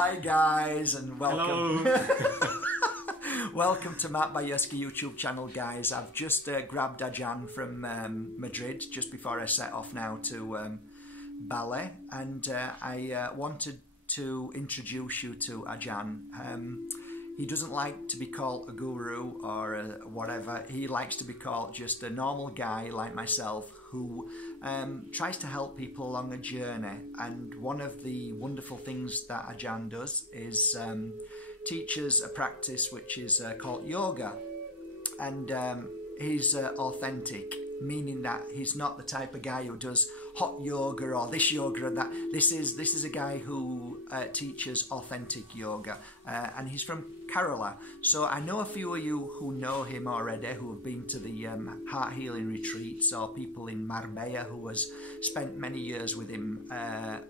Hi guys, and welcome. Hello. Welcome to Matt Bayeski YouTube channel, guys. I've just grabbed Ajan from Madrid just before I set off now to ballet, and I wanted to introduce you to Ajan. He doesn't like to be called a guru or whatever. He likes to be called just a normal guy like myself who tries to help people along a journey. And one of the wonderful things that Ajahn does is teaches a practice which is called yoga. And he's authentic, meaning that he's not the type of guy who does hot yoga or this yoga or that. This is a guy who teaches authentic yoga, and he's from Kerala. So I know a few of you who know him already, who have been to the heart healing retreats, or people in Marbella who has spent many years with him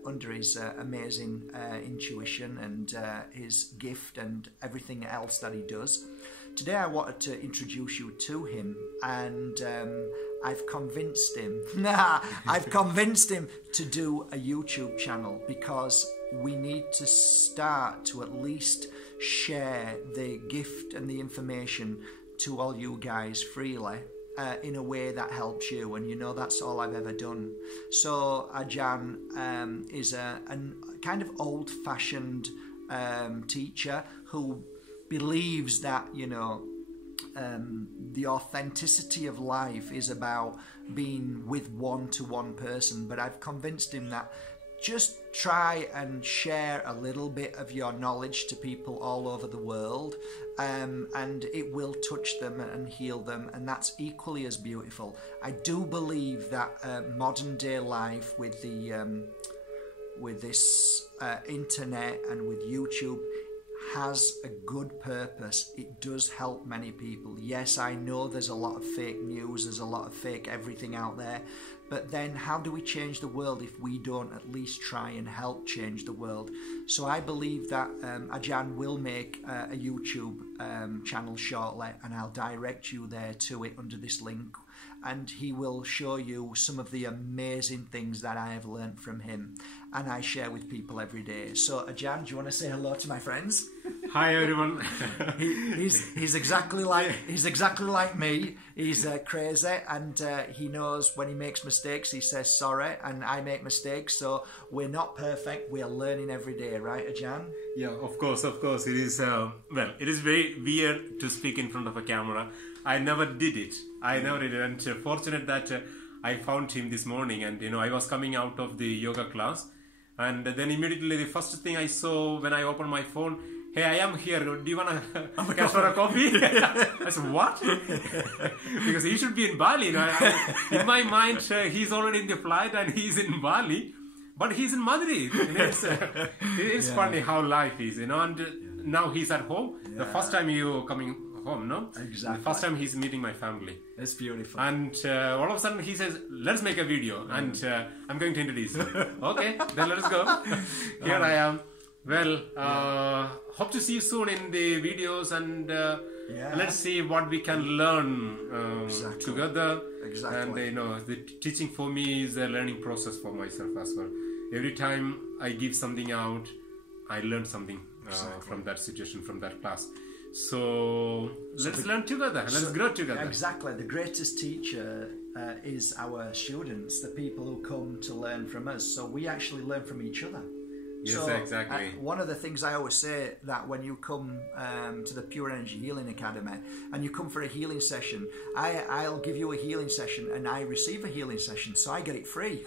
under his amazing intuition and his gift and everything else that he does. Today I wanted to introduce you to him, and I've convinced him. I've convinced him to do a YouTube channel, because we need to start to at least share the gift and the information to all you guys freely in a way that helps you, and you know that's all I've ever done. So Ajan is a kind of old-fashioned teacher who believes that, you know, the authenticity of life is about being with one-to-one person. But I've convinced him that just try and share a little bit of your knowledge to people all over the world, and it will touch them and heal them, and that's equally as beautiful. I do believe that modern day life with the with this internet and with YouTube has a good purpose. It does help many people. Yes, I know there's a lot of fake news, there's a lot of fake everything out there, but then how do we change the world if we don't at least try and help change the world? So I believe that Ajahn will make a YouTube channel shortly, and I'll direct you there to it under this link, and he will show you some of the amazing things that I have learned from him and I share with people every day. So Ajahn, do you want to say hello to my friends? Hi everyone. He's exactly like me. He's crazy, and he knows when he makes mistakes he says sorry, and I make mistakes, so we're not perfect, we are learning every day, right Ajahn? Yeah, of course. It is well, it is very weird to speak in front of a camera. I never did it. And fortunate that I found him this morning, and you know, I was coming out of the yoga class, and then immediately the first thing I saw when I opened my phone, hey, I am here, do you want to catch for a coffee? I said, what? Because he should be in Bali. You know, in my mind, he's already in the flight and he's in Bali, but he's in Madrid. It's funny how life is, you know, and now he's at home. The first time you coming home, no? Exactly. The first time he's meeting my family. It's beautiful. And all of a sudden he says, let's make a video, and I'm going to introduce you. Okay, then let's go. Here I am. Well, hope to see you soon in the videos, and let's see what we can learn together. Exactly. And you know, the teaching for me is a learning process for myself as well. Every time I give something out, I learn something from that situation, from that class. So let's learn together, let's grow together. Exactly. The greatest teacher is our students, the people who come to learn from us. So we actually learn from each other. Yes, so, exactly. One of the things I always say, that when you come to the Pure Energy Healing Academy and you come for a healing session, I'll give you a healing session and I receive a healing session, so I get it free.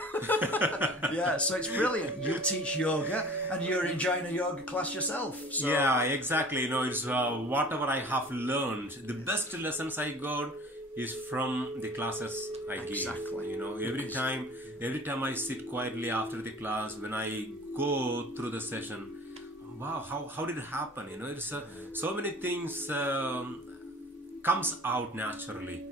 Yeah, so it's brilliant. You teach yoga and you're enjoying a yoga class yourself. So. Yeah, exactly. You know, it's whatever I have learned, the best lessons I got is from the classes I give. Exactly. You know, every time I sit quietly after the class, when I go through the session, wow, how did it happen? You know, it's so many things comes out naturally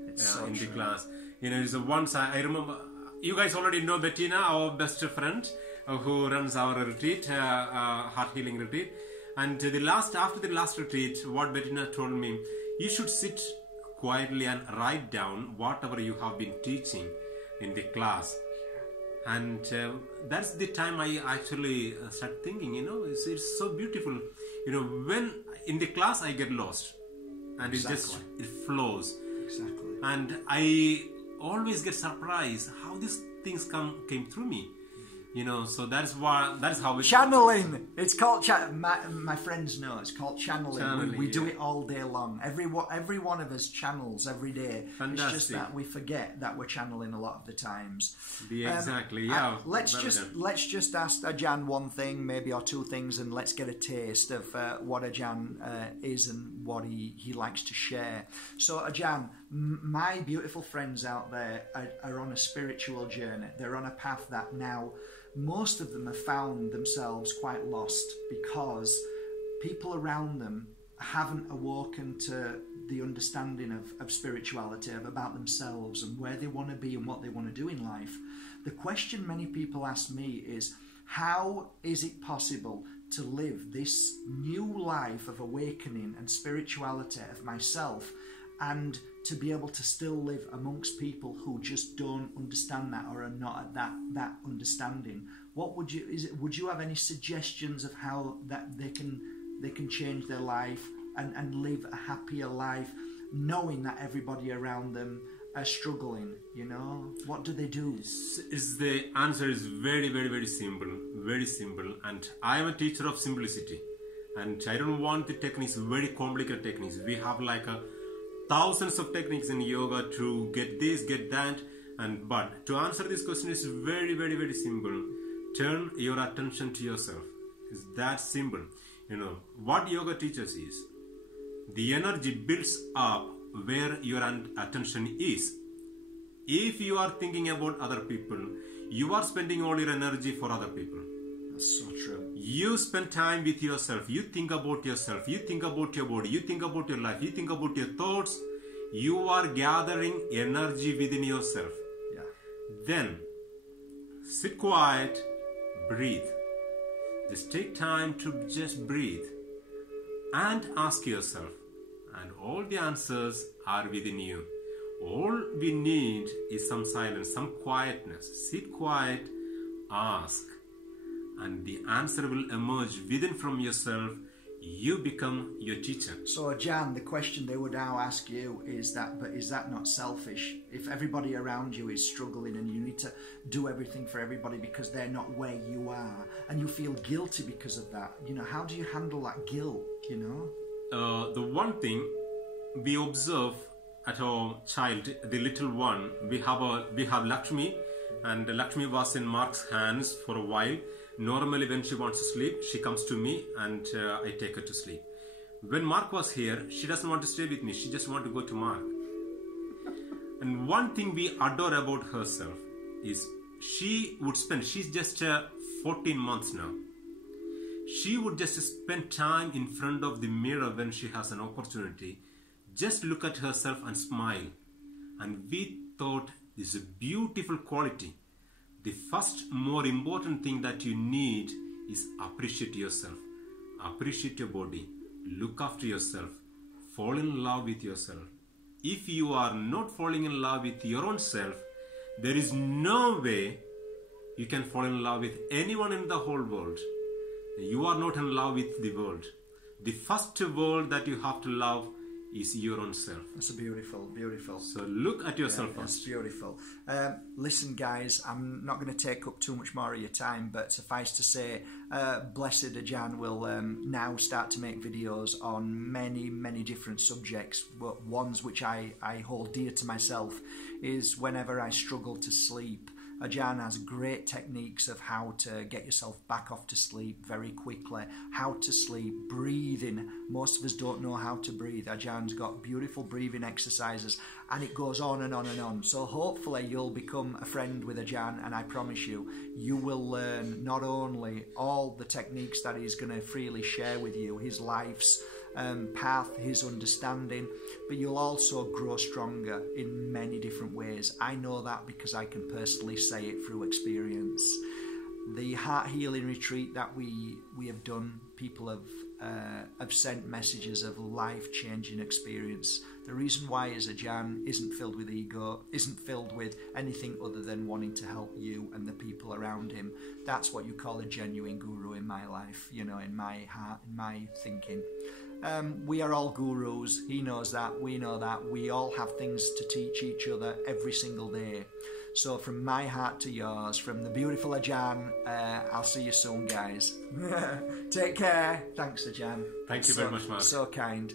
in the class. You know, it's once I remember, you guys already know Bettina, our best friend, who runs our retreat, heart healing retreat. And after the last retreat, what Bettina told me, you should sit quietly and write down whatever you have been teaching in the class. And that's the time I actually start thinking, it's so beautiful. When in the class I get lost, and it flows. Exactly. And I always get surprised how these things came through me. So that's how it... Channeling! It's called... My friends know it's called channeling. We do it all day long. Every one of us channels every day. Fantastic. It's just that we forget that we're channeling a lot of the times. Exactly, yeah. Let's just ask Ajahn one thing, maybe, or two things, and let's get a taste of what Ajahn is and what he likes to share. So Ajahn, my beautiful friends out there are on a spiritual journey. They're on a path that now... most of them have found themselves quite lost because people around them haven't awoken to the understanding of spirituality, about themselves and where they want to be and what they want to do in life. The question many people ask me is, how is it possible to live this new life of awakening and spirituality of myself, and to be able to still live amongst people who just don't understand that or are not at that understanding? What would you have any suggestions of how that they can change their life and live a happier life, knowing that everybody around them are struggling? What do they do? The answer is very, very, very simple, and I am a teacher of simplicity, and I don't want the techniques, very complicated techniques. We have like thousands of techniques in yoga to get this, get that, but to answer this question is very, very, very simple. Turn your attention to yourself. It's that simple. What yoga teaches is the energy builds up where your attention is. If you are thinking about other people, you are spending all your energy for other people. That's so true. You spend time with yourself. You think about yourself. You think about your body. You think about your life. You think about your thoughts. You are gathering energy within yourself. Yeah. Then sit quiet, breathe. Just take time to just breathe and ask yourself. And all the answers are within you. All we need is some silence, some quietness. Sit quiet, ask, and the answer will emerge within from yourself. You become your teacher. So Ajahn, the question they would now ask you is that not selfish? If everybody around you is struggling and you need to do everything for everybody because they're not where you are, and you feel guilty because of that, how do you handle that guilt? The one thing we observe at our child, the little one, we have Lakshmi, and Lakshmi was in Mark's hands for a while. Normally when she wants to sleep, she comes to me and I take her to sleep. When Mark was here, she doesn't want to stay with me. She just wants to go to Mark. And one thing we adore about herself is she's just 14 months now. She would just spend time in front of the mirror when she has an opportunity. Just look at herself and smile. And we thought this is a beautiful quality. The first more important thing that you need is appreciate yourself. Appreciate your body. Look after yourself. Fall in love with yourself. If you are not falling in love with your own self, there is no way you can fall in love with anyone in the whole world. You are not in love with the world. The first world that you have to love is your own self. That's beautiful. So look at yourself first. That's beautiful. Listen, guys, I'm not going to take up too much more of your time, but suffice to say, Blessed Ajahn will now start to make videos on many, many different subjects, but ones which I hold dear to myself is whenever I struggle to sleep. Ajahn has great techniques of how to get yourself back off to sleep very quickly, how to sleep, breathing. Most of us don't know how to breathe. Ajahn got beautiful breathing exercises, and it goes on and on and on. So hopefully you'll become a friend with Ajahn, and I promise you will learn not only all the techniques that he's going to freely share with you, his life's path, his understanding, but you'll also grow stronger in many different ways. I know that because I can personally say it through experience. The heart healing retreat that we have done, people have sent messages of life-changing experience. The reason why is Ajahn isn't filled with ego, isn't filled with anything other than wanting to help you and the people around him. That's what you call a genuine guru in my life, you know, in my heart, in my thinking. We are all gurus. He knows that. We know that. We all have things to teach each other every single day. So from my heart to yours, from the beautiful Ajan, I'll see you soon, guys. Take care. Thanks, Ajan. Thank you very much, Mark. So kind.